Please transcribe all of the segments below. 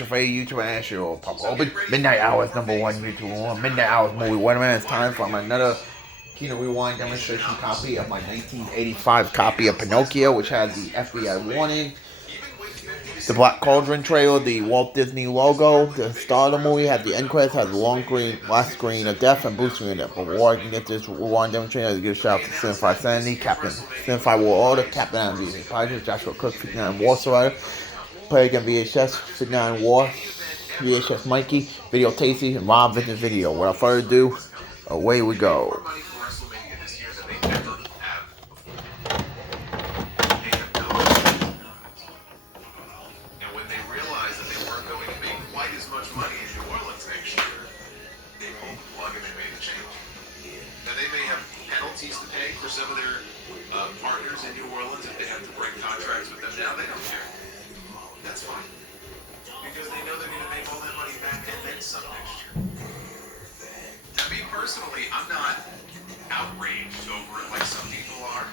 your favorite YouTuber and show pop open. Midnight Hours #1 YouTube. Midnight Hours movie. Wait a minute, it's time for another Kino Rewind demonstration copy of my 1985 copy of Pinocchio, which has the FBI warning, the Black Cauldron trailer, the Walt Disney logo. The star of the movie had the end credits, had the long screen, last screen of death, and blue screen of death. But before I can get this rewind demonstration, I have to give a shout out to Cinephi Sanity, Captain Cinephi War Order, Captain Andy Pirates, Joshua Cook, 59 War Survivor, Play Again VHS, 59 War, VHS Mikey, Video Tasty, and Rob Vintage Video. Without further ado, away we go. To pay for some of their partners in New Orleans if they have to break contracts with them now. They don't care. That's fine. Because they know they're going to make all that money back and then some next year. Now, me personally, I'm not outraged over it like some people are.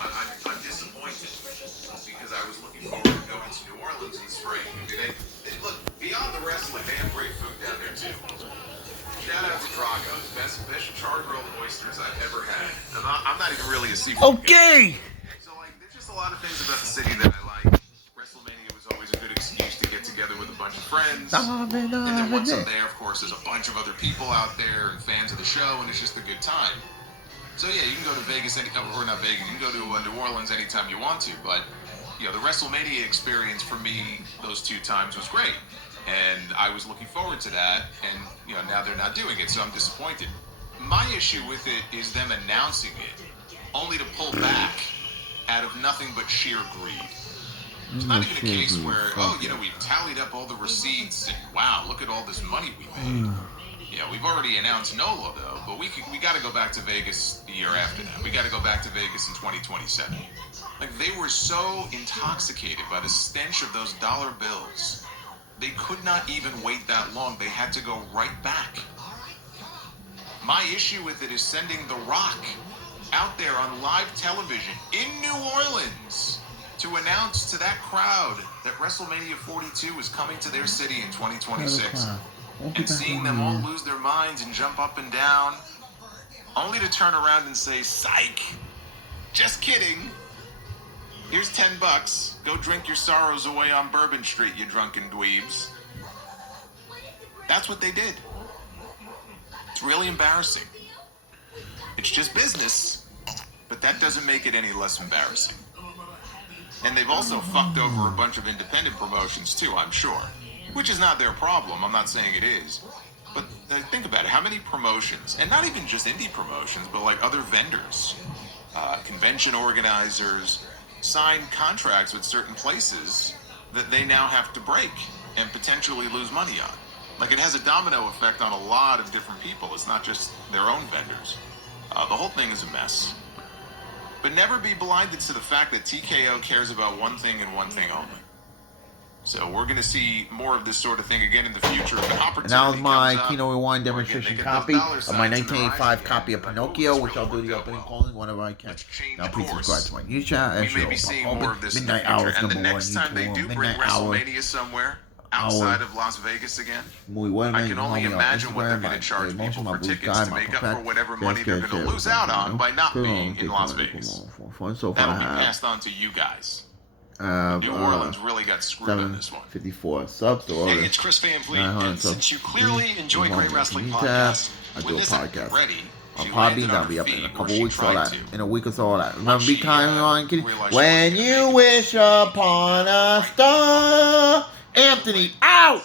I'm disappointed because I was looking forward to going to New Orleans in spring. I mean, they look, beyond the wrestling, they have great food down there too. Shout out to Drago's, best char-grilled oysters I've ever had. I'm not even really a seafood guy. So, like, there's just a lot of things about the city that I like. WrestleMania was always a good excuse to get together with a bunch of friends. And then once I'm there, of course, there's a bunch of other people out there and fans of the show, and it's just a good time. So, yeah, you can go to Vegas, or not Vegas, you can go to New Orleans anytime you want to, but, you know, the WrestleMania experience for me those two times was great. And I was looking forward to that, and you know, now they're not doing it, so I'm disappointed. My issue with it is them announcing it, only to pull back out of nothing but sheer greed. It's not even a case where, oh, you know, we've tallied up all the receipts, and wow, look at all this money we made. Yeah, we've already announced NOLA, though, but we got to go back to Vegas the year after that. We got to go back to Vegas in 2027. Like, they were so intoxicated by the stench of those dollar bills. They could not even wait that long. They had to go right back. My issue with it is sending The Rock out there on live television in New Orleans to announce to that crowd that WrestleMania 42 is coming to their city in 2026. And seeing them all lose their minds and jump up and down, only to turn around and say, psych! Just kidding. Here's $10. Go drink your sorrows away on Bourbon Street, you drunken dweebs. That's what they did. It's really embarrassing. It's just business, but that doesn't make it any less embarrassing. And they've also fucked over a bunch of independent promotions too, I'm sure. Which is not their problem, I'm not saying it is. But think about it, how many promotions, and not even just indie promotions, but like other vendors, convention organizers, sign contracts with certain places that they now have to break and potentially lose money on. Like, it has a domino effect on a lot of different people. It's not just their own vendors. The whole thing is a mess. But never be blinded to the fact that TKO cares about one thing and one thing only. So we're going to see more of this sort of thing again in the future. And that was my Kino Rewind demonstration copy of my 1985 copy of Pinocchio, which I'll do the opening closing whenever I can. Now please subscribe to my YouTube channel. We may be seeing more of this in the future. And the next time they do bring WrestleMania somewhere outside of Las Vegas again, I can only imagine what they're going to charge people for tickets to make up for whatever money they're going to lose out on by not being in Las Vegas. That'll be passed on to you guys. New Orleans really got screwed on this one. 54 subs. Hey, it's Chris Van Vliet, and since you clearly enjoy great wrestling podcasts, I do a podcast. Ready, on Podbean, that'll be up in a couple weeks, all that. In a week or so, all that. Remember, be kind, on kidding. When you wish upon a star, Anthony, out!